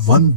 $1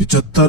75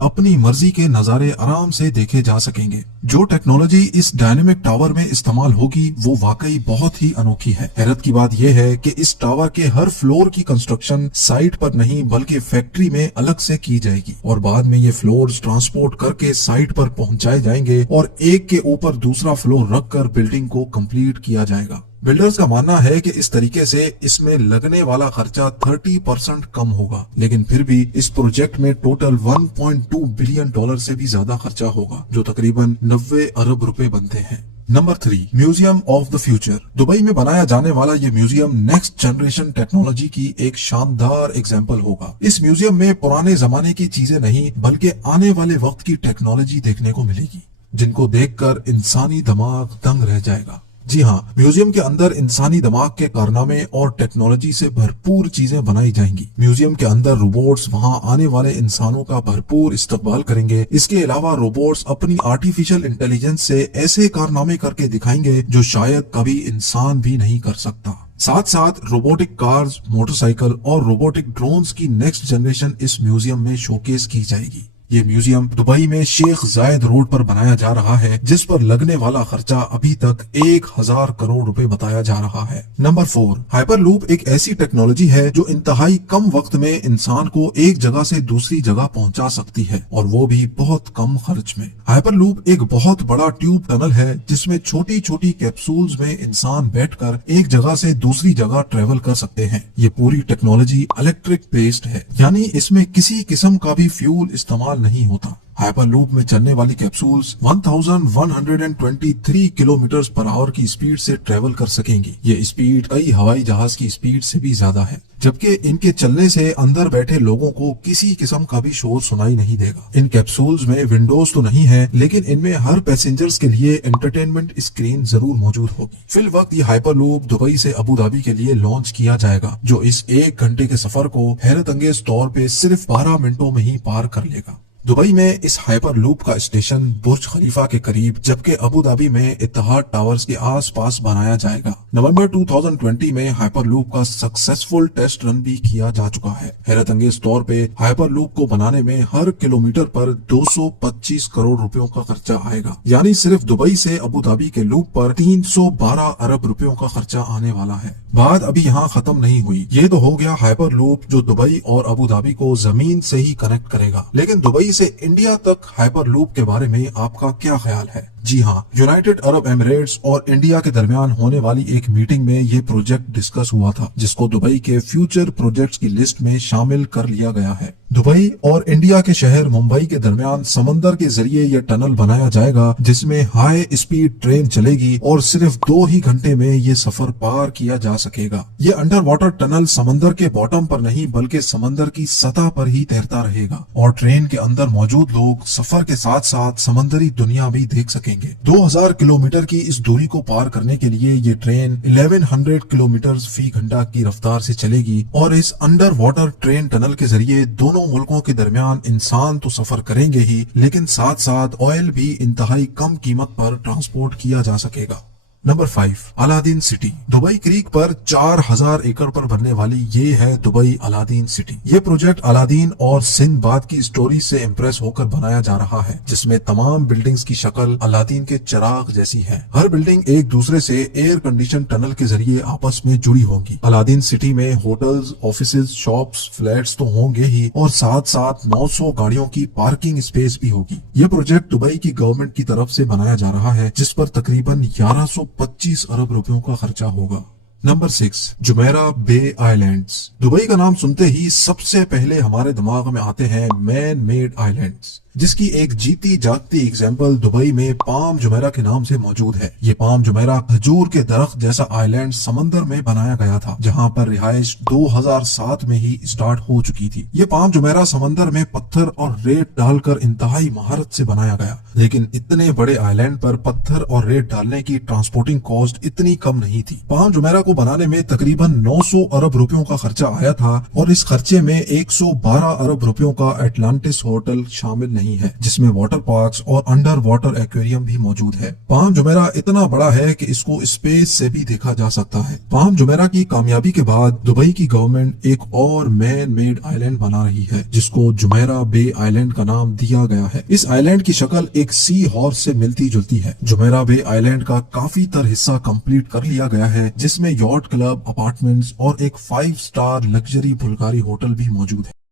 اپنی مرضی کے نظارے آرام سے دیکھے جا سکیں گے۔ جو ٹیکنالوجی اس ڈائنامک ٹاور میں استعمال ہوگی وہ واقعی بہت ہی انوکھی ہے۔ حیرت کی بات یہ ہے کہ اس ٹاور کے ہر فلور کی کنسٹرکشن سائٹ پر نہیں بلکہ فیکٹری میں الگ سے کی جائے گی، اور بعد میں یہ فلورز ٹرانسپورٹ کر کے سائٹ پر پہنچائے جائیں گے اور ایک کے اوپر دوسرا فلور رکھ کر بلڈنگ کو کمپلیٹ کیا جائے گا۔ بلڈرز کا ماننا ہے کہ اس طریقے سے اس میں لگنے والا خرچہ 30% کم ہوگا، لیکن پھر بھی اس پروجیکٹ میں ٹوٹل $1.2 بلین سے بھی زیادہ خرچہ ہوگا، جو تقریباً 90 ارب روپے بنتے ہیں۔ Number 3، museum of the future. Dubai میں بنایا جانے والا یہ میوزیم نیکسٹ جنریشن ٹیکنالوجی کی ایک شاندار ایگزامپل ہوگا۔ اس میوزیم میں پرانے زمانے کی چیزیں نہیں بلکہ آنے والے وقت کی ٹیکنالوجی دیکھنے کو ملے گی، جن کو دیکھ کر انسانی دماغ دنگ رہ جائے گا۔ جی ہاں، میوزیم کے اندر انسانی دماغ کے کارنامے اور ٹیکنالوجی سے بھرپور چیزیں بنائی جائیں گی۔ میوزیم کے اندر روبوٹس وہاں آنے والے انسانوں کا بھرپور استقبال کریں گے۔ اس کے علاوہ روبوٹس اپنی آرٹیفیشل انٹیلیجنس سے ایسے کارنامے کر کے دکھائیں گے جو شاید کبھی انسان بھی نہیں کر سکتا۔ ساتھ ساتھ روبوٹک کارز، موٹر سائیکل اور روبوٹک ڈرونز کی نیکسٹ جنریشن اس میوزیم میں شوکیس کی جائے گی۔ یہ میوزیم دبئی میں شیخ زاید روڈ پر بنایا جا رہا ہے، جس پر لگنے والا خرچہ ابھی تک 1000 کروڑ روپے بتایا جا رہا ہے۔ نمبر 4، ہائپر لوپ ایک ایسی ٹیکنالوجی ہے جو انتہائی کم وقت میں انسان کو ایک جگہ سے دوسری جگہ پہنچا سکتی ہے، اور وہ بھی بہت کم خرچ میں۔ ہائپر لوپ ایک بہت بڑا ٹیوب ٹنل ہے جس میں چھوٹی چھوٹی کیپسولز میں انسان بیٹھ کر ایک جگہ سے دوسری جگہ ٹریول کر سکتے ہیں۔ یہ پوری ٹیکنالوجی الیکٹرک بیسڈ ہے، یعنی اس میں کسی قسم کا بھی فیول استعمال نہیں ہوتا۔ ہائپر لوپ میں چلنے والی کیپسولز 1123 کلومیٹر پر آور کی اسپیڈ سے ٹریول کر سکیں گی۔ یہ اسپیڈ کئی ہوائی جہاز کی اسپیڈ سے بھی زیادہ ہے، جبکہ ان کے چلنے سے اندر بیٹھے لوگوں کو کسی قسم کا بھی شور سنائی نہیں دے گا۔ ان کیپسولز میں ونڈوز تو نہیں ہے، لیکن ان میں ہر پیسنجرز کے لیے انٹرٹینمنٹ اسکرین ضرور موجود ہوگی۔ فی الوقت یہ ہائپر لوپ دبئی سے ابو دھابی کے لیے لانچ کیا جائے گا، جو اس 1 گھنٹے کے سفر کو حیرت انگیز طور پہ صرف 12 منٹوں میں ہی پار کر لے گا۔ دبئی میں اس ہائپر لوپ کا اسٹیشن برج خلیفہ کے قریب، جبکہ ابو دھابی میں اتحاد ٹاورز کے آس پاس بنایا جائے گا۔ نومبر 2020 میں ہائپر لوپ کا سکسیسفل ٹیسٹ رن بھی کیا جا چکا ہے۔ حیرت انگیز طور پہ ہائپر لوپ کو بنانے میں ہر کلومیٹر پر 225 کروڑ روپیوں کا خرچہ آئے گا، یعنی صرف دبئی سے ابو دھابی کے لوپ پر 312 ارب روپیوں کا خرچہ آنے والا ہے۔ بات ابھی یہاں ختم نہیں ہوئی۔ یہ تو ہو گیا ہائپر لوپ جو دبئی اور ابو دھابی کو زمین سے ہی کنیکٹ کرے گا، لیکن دبئی سے انڈیا تک ہائپر لوپ کے بارے میں آپ کا کیا خیال ہے؟ جی ہاں، یونائٹڈ عرب ایمریٹس اور انڈیا کے درمیان ہونے والی ایک میٹنگ میں یہ پروجیکٹ ڈسکس ہوا تھا، جس کو دبئی کے فیوچر پروجیکٹس کی لسٹ میں شامل کر لیا گیا ہے۔ دبئی اور انڈیا کے شہر ممبئی کے درمیان سمندر کے ذریعے یہ ٹنل بنایا جائے گا، جس میں ہائی اسپیڈ ٹرین چلے گی اور صرف 2 ہی گھنٹے میں یہ سفر پار کیا جا سکے گا۔ یہ انڈر واٹر ٹنل سمندر کے باٹم پر نہیں بلکہ سمندر کی سطح پر ہی تیرتا رہے گا، اور ٹرین کے اندر موجود لوگ سفر کے ساتھ ساتھ سمندری دنیا بھی دیکھ سکیں گے۔ 2000 کلومیٹر کی اس دوری کو پار کرنے کے لیے یہ ٹرین 1100 کلومیٹر فی گھنٹہ کی رفتار سے چلے گی، اور اس انڈر واٹر ٹرین ٹنل کے ذریعے دونوں ملکوں کے درمیان انسان تو سفر کریں گے ہی، لیکن ساتھ ساتھ آئل بھی انتہائی کم قیمت پر ٹرانسپورٹ کیا جا سکے گا۔ Number 5، Aladdin City. Dubai Creek پر 4000 ایکڑ پر بننے والی یہ ہے دبئی الادین سٹی۔ یہ پروجیکٹ الادین اور سندباد کی سٹوری سے امپریس ہو کر بنایا جا رہا ہے، جس میں تمام بلڈنگز کی شکل الادین کے چراغ جیسی ہے۔ ہر بلڈنگ ایک دوسرے سے ایئر کنڈیشن ٹنل کے ذریعے آپس میں جڑی ہوگی۔ الادین سٹی میں ہوٹلز، آفیسز، شاپس، فلیٹس تو ہوں گے ہی، اور ساتھ ساتھ 900 گاڑیوں کی پارکنگ اسپیس بھی ہوگی۔ یہ پروجیکٹ دبئی کی گورنمنٹ کی طرف سے بنایا جا رہا ہے، جس پر تقریباً 1125 ارب روپیوں کا خرچہ ہوگا۔ نمبر 6، جمیرہ بے آئی لینڈز۔ دبئی کا نام سنتے ہی سب سے پہلے ہمارے دماغ میں آتے ہیں مین میڈ آئی لینڈز، جس کی ایک جیتی جاگتی ایگزامپل دبئی میں پام جمیرہ کے نام سے موجود ہے۔ یہ پام جمیرہ کھجور کے درخت جیسا آئی لینڈ سمندر میں بنایا گیا تھا، جہاں پر رہائش 2007 میں ہی اسٹارٹ ہو چکی تھی۔ یہ پام جمیرہ سمندر میں پتھر اور ریت ڈال کر انتہائی مہارت سے بنایا گیا، لیکن اتنے بڑے آئی لینڈ پر پتھر اور ریت ڈالنے کی ٹرانسپورٹنگ کاسٹ اتنی کم نہیں تھی۔ پام جمیرہ کو بنانے میں تقریباً 900 ارب روپیوں کا خرچہ آیا تھا، اور اس خرچے میں 112 ارب روپیوں کا اٹلانٹس ہوٹل شامل نہیں نہیں ہے، جس میں واٹر پارکس اور انڈر واٹر ایکویریم بھی موجود ہے۔ پام جمیرہ اتنا بڑا ہے کہ اس کو اسپیس سے بھی دیکھا جا سکتا ہے۔ پام جمیرہ کی کامیابی کے بعد دبئی کی گورنمنٹ ایک اور مین میڈ آئیلینڈ بنا رہی ہے، جس کو جمیرہ بے آئیلینڈ کا نام دیا گیا ہے۔ اس آئیلینڈ کی شکل ایک سی ہارس سے ملتی جلتی ہے۔ جمیرہ بے آئیلینڈ کا کافی تر حصہ کمپلیٹ کر لیا گیا ہے، جس میں یاٹ کلب، اپارٹمنٹس اور ایک 5 اسٹار لگژری بلغاری ہوٹل بھی موجود ہے۔